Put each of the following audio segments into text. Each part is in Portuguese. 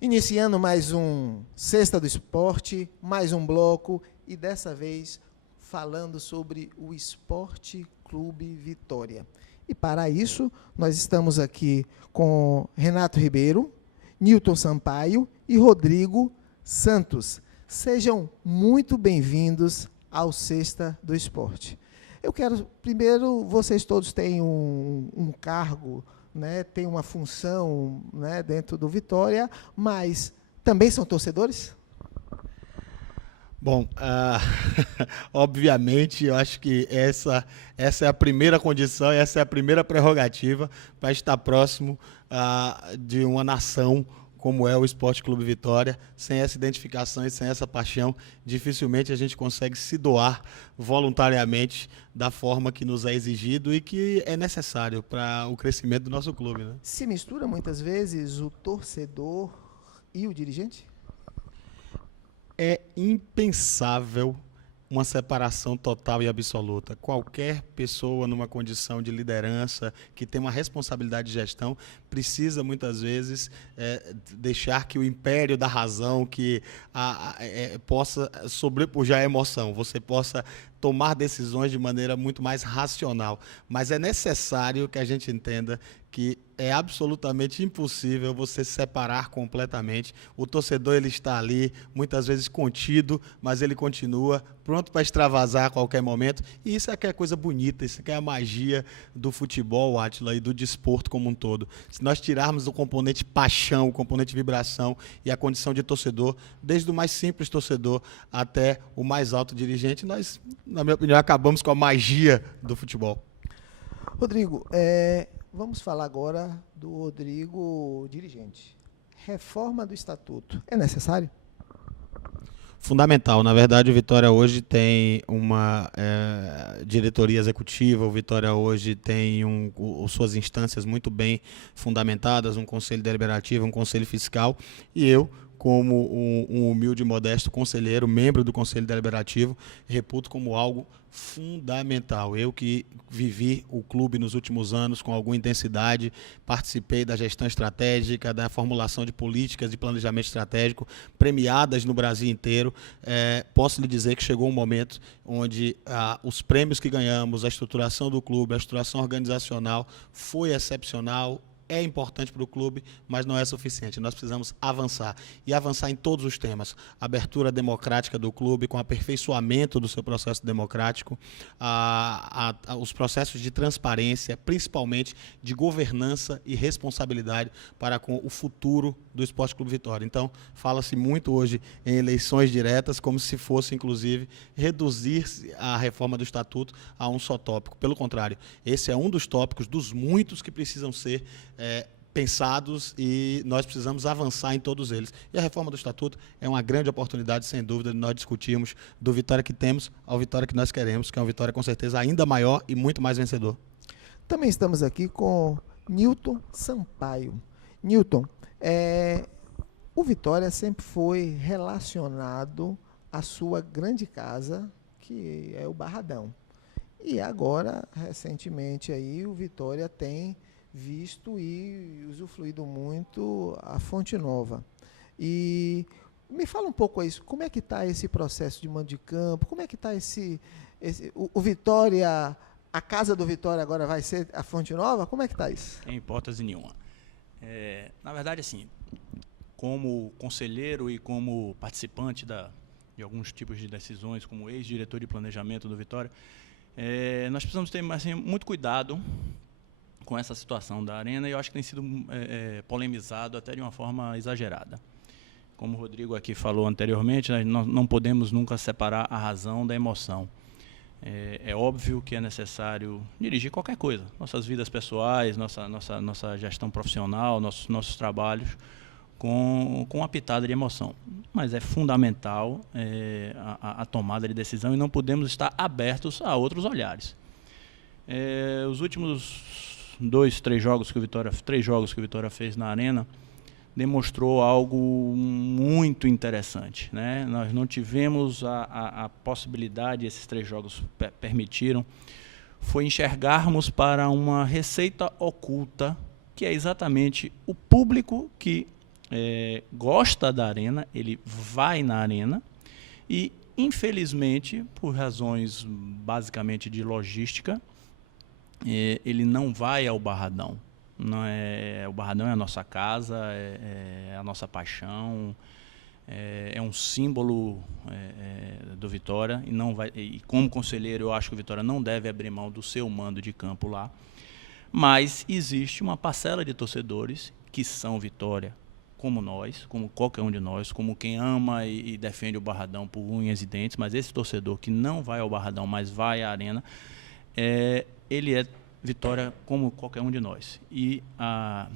Iniciando mais um Sexta do Esporte, mais um bloco, e dessa vez falando sobre o Esporte Clube Vitória. E para isso, nós estamos aqui com Renato Ribeiro, Nilton Sampaio e Rodrigo Santos. Sejam muito bem-vindos ao Sexta do Esporte. Eu quero, primeiro, vocês todos têm um cargo, né, tem uma função, né, dentro do Vitória, mas também são torcedores? Bom, obviamente, eu acho que essa é a primeira condição, essa é a primeira prerrogativa para estar próximo de uma nação como é o Esporte Clube Vitória. Sem essa identificação e sem essa paixão, dificilmente a gente consegue se doar voluntariamente da forma que nos é exigido e que é necessário para o crescimento do nosso clube, né? Se mistura muitas vezes o torcedor e o dirigente? É impensável uma separação total e absoluta. Qualquer pessoa numa condição de liderança, que tem uma responsabilidade de gestão, precisa muitas vezes deixar que o império da razão possa sobrepujar a emoção, você possa tomar decisões de maneira muito mais racional. Mas é necessário que a gente entenda que é absolutamente impossível você separar completamente. O torcedor, ele está ali, muitas vezes contido, mas ele continua pronto para extravasar a qualquer momento. E isso é que é a coisa bonita, isso é que é a magia do futebol, Átila, e do desporto como um todo. Se nós tirarmos o componente paixão, o componente vibração e a condição de torcedor, desde o mais simples torcedor até o mais alto dirigente, nós, na minha opinião, acabamos com a magia do futebol. Rodrigo, vamos falar agora do Rodrigo dirigente. Reforma do estatuto, é necessário? Fundamental. Na verdade, o Vitória hoje tem uma diretoria executiva, o Vitória hoje tem suas instâncias muito bem fundamentadas, um conselho deliberativo, um conselho fiscal, e eu, como um humilde e modesto conselheiro, membro do Conselho Deliberativo, reputo como algo fundamental. Eu que vivi o clube nos últimos anos com alguma intensidade, participei da gestão estratégica, da formulação de políticas de planejamento estratégico premiadas no Brasil inteiro, posso lhe dizer que chegou um momento onde os prêmios que ganhamos, a estruturação do clube, a estruturação organizacional foi excepcional, é importante para o clube, mas não é suficiente. Nós precisamos avançar, e avançar em todos os temas. A abertura democrática do clube, com aperfeiçoamento do seu processo democrático, os processos de transparência, principalmente de governança e responsabilidade para com o futuro do Esporte Clube Vitória. Então, fala-se muito hoje em eleições diretas, como se fosse, inclusive, reduzir a reforma do Estatuto a um só tópico. Pelo contrário, esse é um dos tópicos, dos muitos que precisam ser pensados, e nós precisamos avançar em todos eles. E a reforma do Estatuto é uma grande oportunidade, sem dúvida, de nós discutirmos do Vitória que temos ao Vitória que nós queremos, que é uma Vitória com certeza ainda maior e muito mais vencedor. Também estamos aqui com Nilton Sampaio. Nilton, o Vitória sempre foi relacionado à sua grande casa, que é o Barradão. E agora, recentemente, aí, o Vitória tem visto e usufruído muito a Fonte Nova. E me fala um pouco isso, como é que está esse processo de mando de campo, como é que está o Vitória, a casa do Vitória agora vai ser a Fonte Nova, como é que está isso? Em hipótese nenhuma. Na verdade, assim, como conselheiro e como participante de alguns tipos de decisões, como ex-diretor de planejamento do Vitória, nós precisamos ter assim, muito cuidado com essa situação da arena, e eu acho que tem sido polemizado até de uma forma exagerada. Como o Rodrigo aqui falou anteriormente, nós não podemos nunca separar a razão da emoção. É óbvio que é necessário dirigir qualquer coisa, nossas vidas pessoais, nossa gestão profissional, nossos trabalhos, com uma pitada de emoção. Mas é fundamental a tomada de decisão, e não podemos estar abertos a outros olhares. Os últimos 3 jogos que o Vitória fez na Arena demonstrou algo muito interessante, né? Nós não tivemos a possibilidade, esses 3 jogos permitiram, foi enxergarmos para uma receita oculta, que é exatamente o público que gosta da Arena, ele vai na Arena e, infelizmente, por razões basicamente de logística, ele não vai ao Barradão. O Barradão é a nossa casa, é a nossa paixão, é um símbolo do Vitória, e como conselheiro eu acho que o Vitória não deve abrir mão do seu mando de campo lá, mas existe uma parcela de torcedores que são Vitória, como nós, como qualquer um de nós, como quem ama e defende o Barradão por unhas e dentes, mas esse torcedor que não vai ao Barradão, mas vai à Arena, ele é Vitória como qualquer um de nós. E a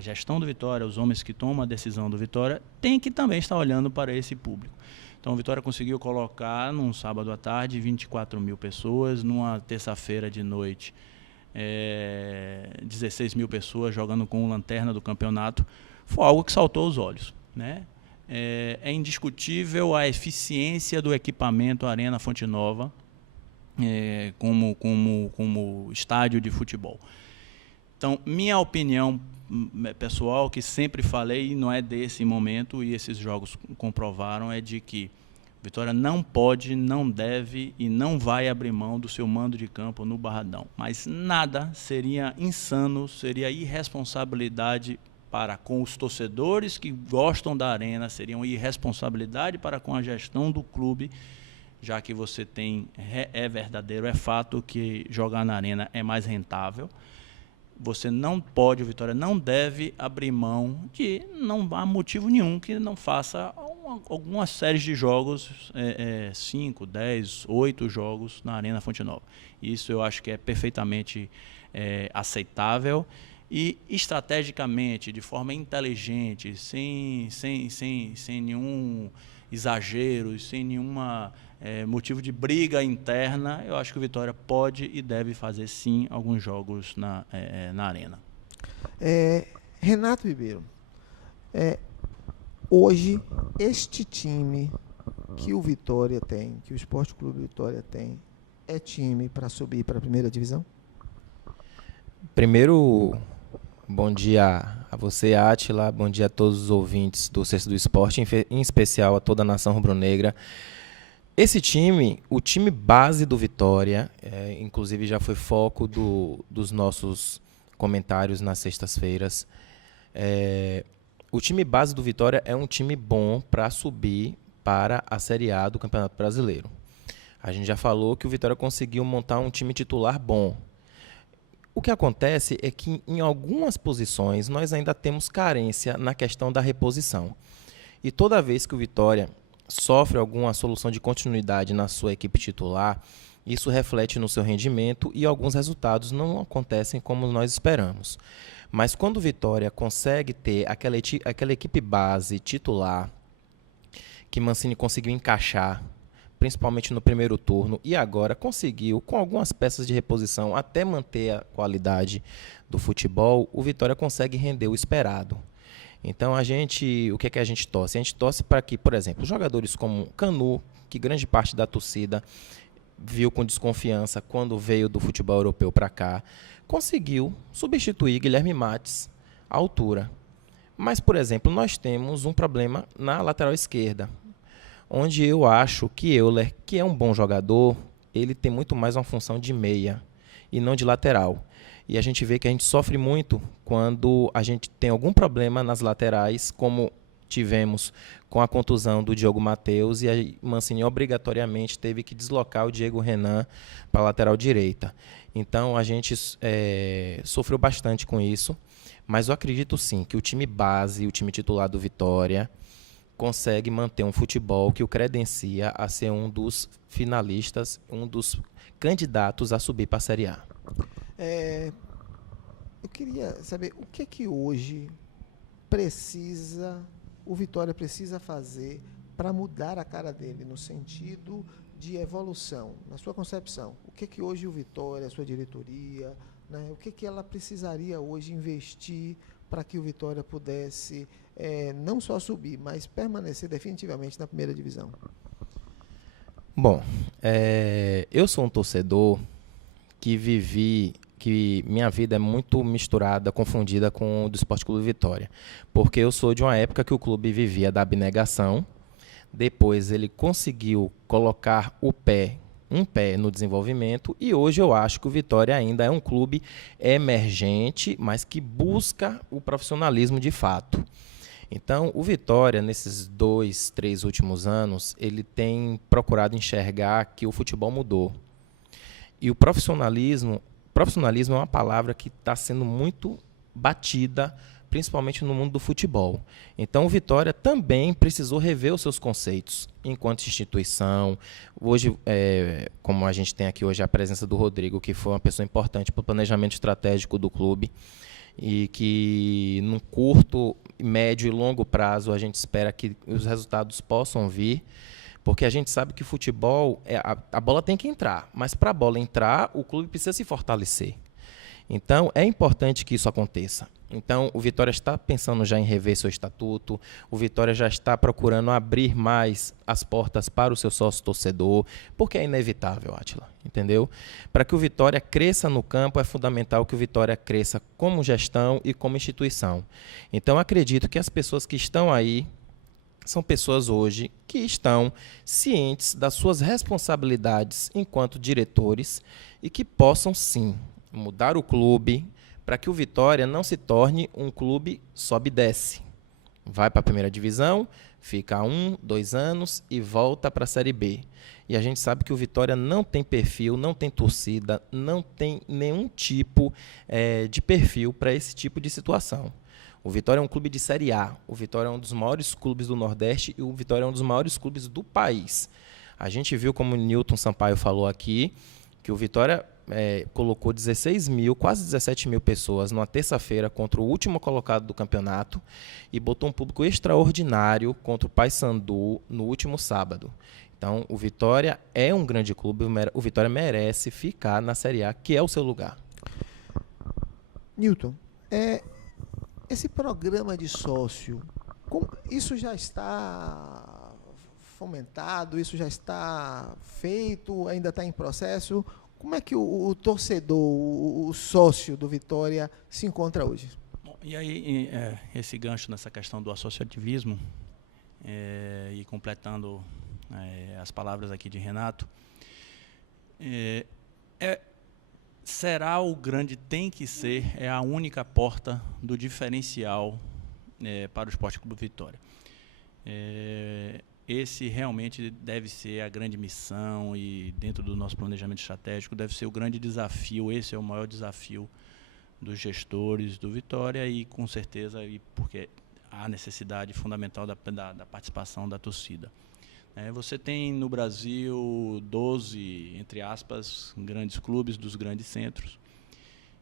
gestão do Vitória, os homens que tomam a decisão do Vitória, tem que também estar olhando para esse público. Então, o Vitória conseguiu colocar, num sábado à tarde, 24 mil pessoas, numa terça-feira de noite, 16 mil pessoas jogando com o lanterna do campeonato. Foi algo que saltou os olhos, né? É indiscutível a eficiência do equipamento Arena Fonte Nova, como estádio de futebol. Então, minha opinião pessoal, que sempre falei, e não é desse momento, e esses jogos comprovaram, é de que Vitória não pode, não deve e não vai abrir mão do seu mando de campo no Barradão. Mas nada seria insano, seria irresponsabilidade para com os torcedores que gostam da Arena, seria uma irresponsabilidade para com a gestão do clube, já que você tem, é verdadeiro, é fato que jogar na Arena é mais rentável. Você não pode, o Vitória não deve abrir mão de, não há motivo nenhum que não faça algumas séries de jogos, 5, 10, 8 jogos na Arena Fonte Nova. Isso eu acho que é perfeitamente aceitável e estrategicamente, de forma inteligente, sem nenhum exagero, sem nenhuma motivo de briga interna, eu acho que o Vitória pode e deve fazer sim alguns jogos na Arena. Renato Ribeiro, hoje este time que o Vitória tem, que o Esporte Clube Vitória tem, é time para subir para a primeira divisão? Primeiro, bom dia a você, Átila, bom dia a todos os ouvintes do Cesto do Esporte, em especial a toda a nação rubro-negra. Esse time, o time base do Vitória, inclusive já foi foco dos nossos comentários nas sextas-feiras, o time base do Vitória é um time bom para subir para a Série A do Campeonato Brasileiro. A gente já falou que o Vitória conseguiu montar um time titular bom. O que acontece é que em algumas posições nós ainda temos carência na questão da reposição. E toda vez que o Vitória sofre alguma solução de continuidade na sua equipe titular, isso reflete no seu rendimento e alguns resultados não acontecem como nós esperamos. Mas quando o Vitória consegue ter aquela equipe base titular que Mancini conseguiu encaixar, principalmente no primeiro turno, e agora conseguiu, com algumas peças de reposição, até manter a qualidade do futebol, o Vitória consegue render o esperado. Então, o que é que a gente torce? A gente torce para que, por exemplo, jogadores como Canu, que grande parte da torcida viu com desconfiança quando veio do futebol europeu para cá, conseguiu substituir Guilherme Mates à altura. Mas, por exemplo, nós temos um problema na lateral esquerda, onde eu acho que Euler, que é um bom jogador, ele tem muito mais uma função de meia e não de lateral. E a gente vê que a gente sofre muito quando a gente tem algum problema nas laterais, como tivemos com a contusão do Diogo Matheus, e a Mancini obrigatoriamente teve que deslocar o Diego Renan para a lateral direita. Então a gente sofreu bastante com isso, mas eu acredito sim que o time base, o time titular do Vitória, consegue manter um futebol que o credencia a ser um dos finalistas, um dos candidatos a subir para a Série A. Eu queria saber o que é que hoje o Vitória precisa fazer para mudar a cara dele, no sentido de evolução, na sua concepção. O que é que hoje o Vitória, a sua diretoria, né, o que é que ela precisaria hoje investir para que o Vitória pudesse não só subir, mas permanecer definitivamente na primeira divisão? Bom, eu sou um torcedor que vivi que minha vida é muito misturada, confundida com o do Sport Clube Vitória. Porque eu sou de uma época que o clube vivia da abnegação, depois ele conseguiu colocar um pé no desenvolvimento, e hoje eu acho que o Vitória ainda é um clube emergente, mas que busca o profissionalismo de fato. Então, o Vitória, nesses 2, 3 últimos anos, ele tem procurado enxergar que o futebol mudou. E o profissionalismo é uma palavra que está sendo muito batida, principalmente no mundo do futebol. Então, o Vitória também precisou rever os seus conceitos enquanto instituição. Hoje, como a gente tem aqui hoje a presença do Rodrigo, que foi uma pessoa importante para o planejamento estratégico do clube, e que no curto, médio e longo prazo a gente espera que os resultados possam vir, porque a gente sabe que futebol, a bola tem que entrar, mas para a bola entrar, o clube precisa se fortalecer. Então, é importante que isso aconteça. Então, o Vitória está pensando já em rever seu estatuto, o Vitória já está procurando abrir mais as portas para o seu sócio-torcedor, porque é inevitável, Átila, entendeu? Para que o Vitória cresça no campo, é fundamental que o Vitória cresça como gestão e como instituição. Então, acredito que as pessoas que estão aí são pessoas hoje que estão cientes das suas responsabilidades enquanto diretores e que possam, sim, mudar o clube para que o Vitória não se torne um clube sobe e desce. Vai para a primeira divisão, fica 1, 2 anos e volta para a Série B. E a gente sabe que o Vitória não tem perfil, não tem torcida, não tem nenhum tipo de perfil para esse tipo de situação. O Vitória é um clube de Série A, o Vitória é um dos maiores clubes do Nordeste e o Vitória é um dos maiores clubes do país. A gente viu, como o Nilton Sampaio falou aqui, que o Vitória colocou 16 mil, quase 17 mil pessoas numa terça-feira contra o último colocado do campeonato e botou um público extraordinário contra o Paysandu no último sábado. Então, o Vitória é um grande clube, o Vitória merece ficar na Série A, que é o seu lugar. Nilton, esse programa de sócio, isso já está fomentado, isso já está feito, ainda está em processo? Como é que o torcedor, o sócio do Vitória se encontra hoje? Bom, e aí, esse gancho nessa questão do associativismo, e completando as palavras aqui de Renato, será o grande, tem que ser, a única porta do diferencial para o Esporte Clube Vitória. Esse realmente deve ser a grande missão e dentro do nosso planejamento estratégico deve ser o grande desafio, esse é o maior desafio dos gestores do Vitória e com certeza, porque há necessidade fundamental da participação da torcida. Você tem no Brasil 12, entre aspas, grandes clubes dos grandes centros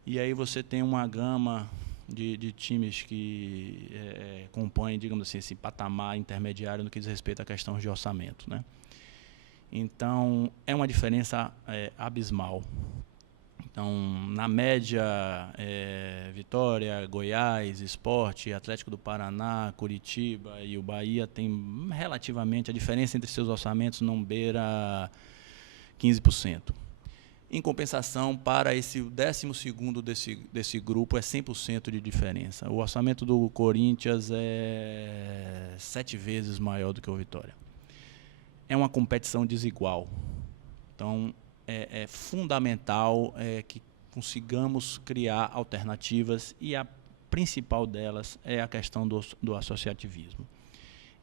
e aí você tem uma gama de times que compõem, digamos assim, esse patamar intermediário no que diz respeito à questão de orçamento, né? Então, é uma diferença abismal. Então, na média, Vitória, Goiás, Sport, Atlético do Paraná, Curitiba e o Bahia tem relativamente, a diferença entre seus orçamentos não beira 15%. Em compensação, para esse 12º desse grupo, é 100% de diferença. O orçamento do Corinthians é 7 vezes maior do que o Vitória. É uma competição desigual. Então, é fundamental que consigamos criar alternativas e a principal delas é a questão do associativismo.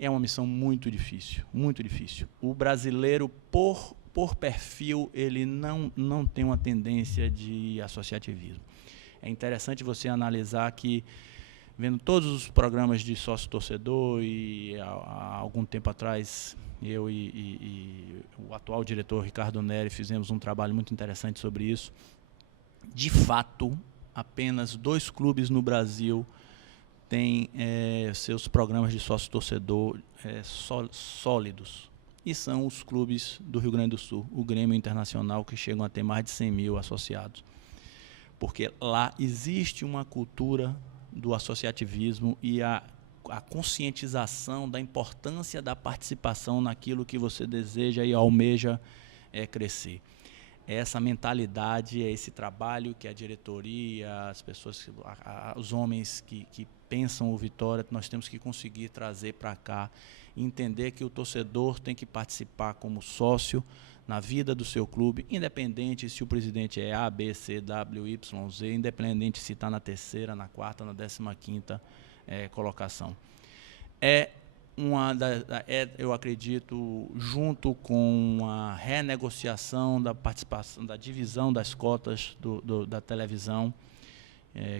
É uma missão muito difícil, muito difícil. O brasileiro, por perfil, ele não tem uma tendência de associativismo. É interessante você analisar que, vendo todos os programas de sócio-torcedor, e há algum tempo atrás, eu e o atual diretor Ricardo Neri fizemos um trabalho muito interessante sobre isso. De fato, apenas 2 clubes no Brasil têm seus programas de sócio-torcedor sólidos. E são os clubes do Rio Grande do Sul, o Grêmio Internacional, que chegam a ter mais de 100 mil associados. Porque lá existe uma cultura do associativismo e a conscientização da importância da participação naquilo que você deseja e almeja crescer. é essa mentalidade, é esse trabalho que a diretoria, as pessoas, os homens que pensam o Vitória, nós temos que conseguir trazer para cá, entender que o torcedor tem que participar como sócio na vida do seu clube, independente se o presidente é A, B, C, W, Y, Z, independente se está na terceira, na quarta, na 15ª colocação. Eu acredito, junto com a renegociação da participação, da divisão das cotas da televisão,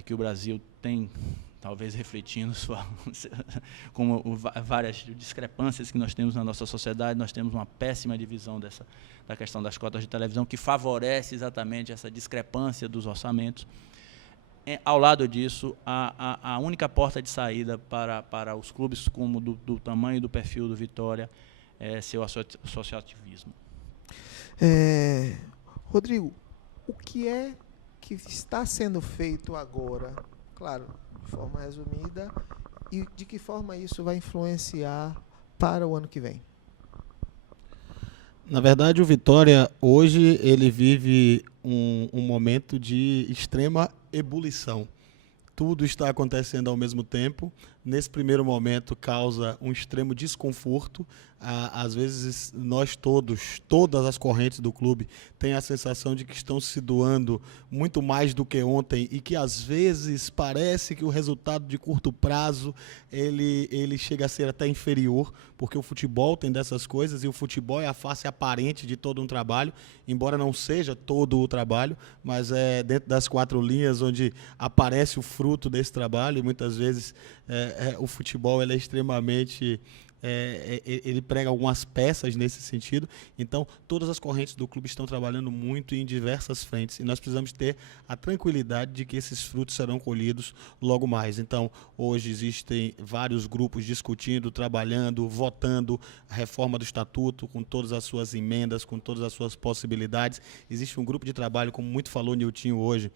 que o Brasil tem, talvez refletindo como várias discrepâncias que nós temos na nossa sociedade, nós temos uma péssima divisão da questão das cotas de televisão, que favorece exatamente essa discrepância dos orçamentos. Ao lado disso, a única porta de saída para os clubes como do tamanho e do perfil do Vitória é seu associativismo. Rodrigo, o que é que está sendo feito agora, claro, de forma resumida, e de que forma isso vai influenciar para o ano que vem? Na verdade, o Vitória, hoje, ele vive um momento de extrema ebulição. Tudo está acontecendo ao mesmo tempo. Nesse primeiro momento, causa um extremo desconforto. Às vezes, nós todas as correntes do clube, têm a sensação de que estão se doando muito mais do que ontem e que, às vezes, parece que o resultado de curto prazo ele chega a ser até inferior, porque o futebol tem dessas coisas e o futebol é a face aparente de todo um trabalho, embora não seja todo o trabalho, mas é dentro das 4 linhas onde aparece o fruto desse trabalho e muitas vezes o futebol ele é extremamente... ele prega algumas peças nesse sentido, então todas as correntes do clube estão trabalhando muito em diversas frentes e nós precisamos ter a tranquilidade de que esses frutos serão colhidos logo mais. Então hoje existem vários grupos discutindo, trabalhando, votando a reforma do estatuto com todas as suas emendas, com todas as suas possibilidades. Existe um grupo de trabalho, como muito falou o Niltinho hoje,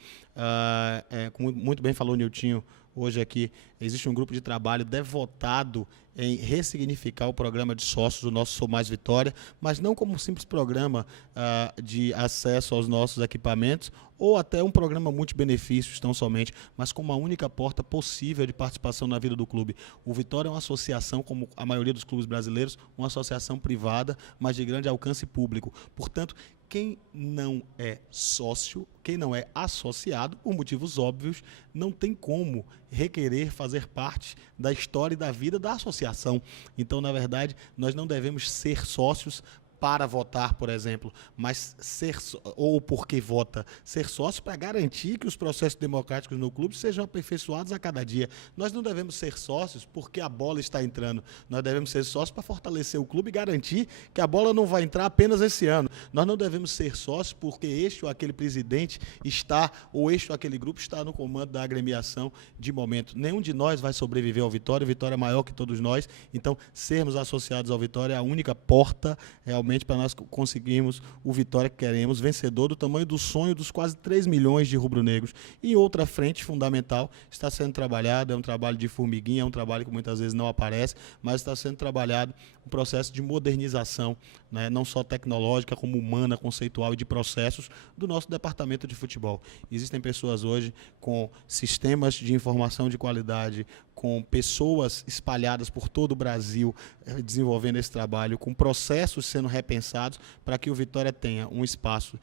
como muito bem falou o Niltinho hoje aqui, existe um grupo de trabalho devotado em ressignificar o programa de sócios do nosso Sou Mais Vitória, mas não como um simples programa de acesso aos nossos equipamentos ou até um programa multibenefícios tão somente, mas com uma única porta possível de participação na vida do clube. O Vitória é uma associação, como a maioria dos clubes brasileiros, uma associação privada, mas de grande alcance público. Portanto, quem não é sócio, quem não é associado, por motivos óbvios, não tem como requerer fazer parte da história e da vida da associação. Então, na verdade, nós não devemos ser sócios para votar, por exemplo, mas ou porque vota, ser sócio para garantir que os processos democráticos no clube sejam aperfeiçoados a cada dia. Nós não devemos ser sócios porque a bola está entrando. Nós devemos ser sócios para fortalecer o clube e garantir que a bola não vai entrar apenas esse ano. Nós não devemos ser sócios porque este ou aquele presidente está, ou este ou aquele grupo está no comando da agremiação de momento. Nenhum de nós vai sobreviver ao Vitória. O Vitória é maior que todos nós. Então, sermos associados ao Vitória é a única porta realmente para nós conseguirmos o Vitória que queremos, vencedor do tamanho do sonho dos quase 3 milhões de rubro-negros. E outra frente fundamental está sendo trabalhada, é um trabalho de formiguinha, é um trabalho que muitas vezes não aparece, mas está sendo trabalhado um processo de modernização, né, não só tecnológica, como humana, conceitual e de processos do nosso departamento de futebol. Existem pessoas hoje com sistemas de informação de qualidade, com pessoas espalhadas por todo o Brasil desenvolvendo esse trabalho, com processos sendo repensados para que o Vitória tenha um espaço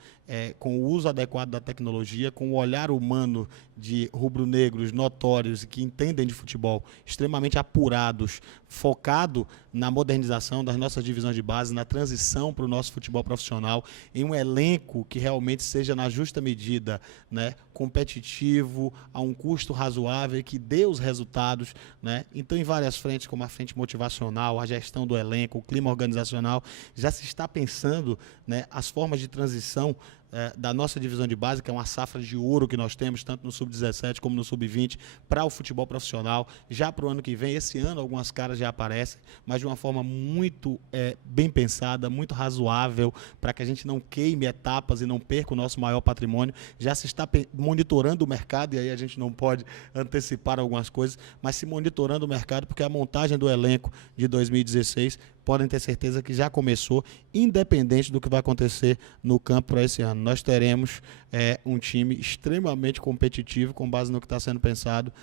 com o uso adequado da tecnologia, com o olhar humano de rubro-negros notórios e que entendem de futebol, extremamente apurados, focado na modernização das nossas divisões de base, na transição para o nosso futebol profissional, em um elenco que realmente seja na justa medida, né, competitivo, a um custo razoável e que dê os resultados, né? Então, em várias frentes, como a frente motivacional, a gestão do elenco, o clima organizacional, já se está pensando, né, as formas de transição da nossa divisão de base, que é uma safra de ouro que nós temos, tanto no Sub-17 como no Sub-20, para o futebol profissional. Já para o ano que vem, esse ano, algumas caras já aparecem, mas de uma forma muito bem pensada, muito razoável, para que a gente não queime etapas e não perca o nosso maior patrimônio. Já se está monitorando o mercado, e aí a gente não pode antecipar algumas coisas, mas se monitorando o mercado, porque a montagem do elenco de 2016 podem ter certeza que já começou, independente do que vai acontecer no campo para esse ano. Nós teremos um time extremamente competitivo, com base no que está sendo pensado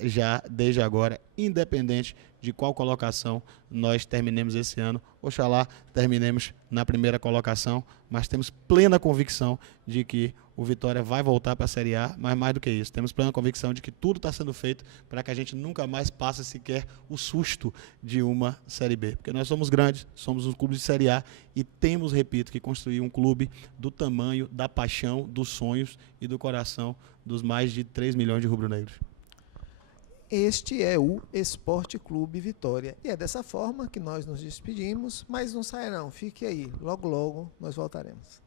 já desde agora, independente de qual colocação nós terminemos esse ano. Oxalá terminemos na primeira colocação, mas temos plena convicção de que o Vitória vai voltar para a Série A, mas mais do que isso, temos plena convicção de que tudo está sendo feito para que a gente nunca mais passe sequer o susto de uma Série B, porque nós somos grandes, somos um clube de Série A e temos, repito, que construir um clube do tamanho, da paixão, dos sonhos e do coração dos mais de 3 milhões de rubro-negros. Este é o Esporte Clube Vitória. E é dessa forma que nós nos despedimos, mas não saia não, fique aí, logo logo nós voltaremos.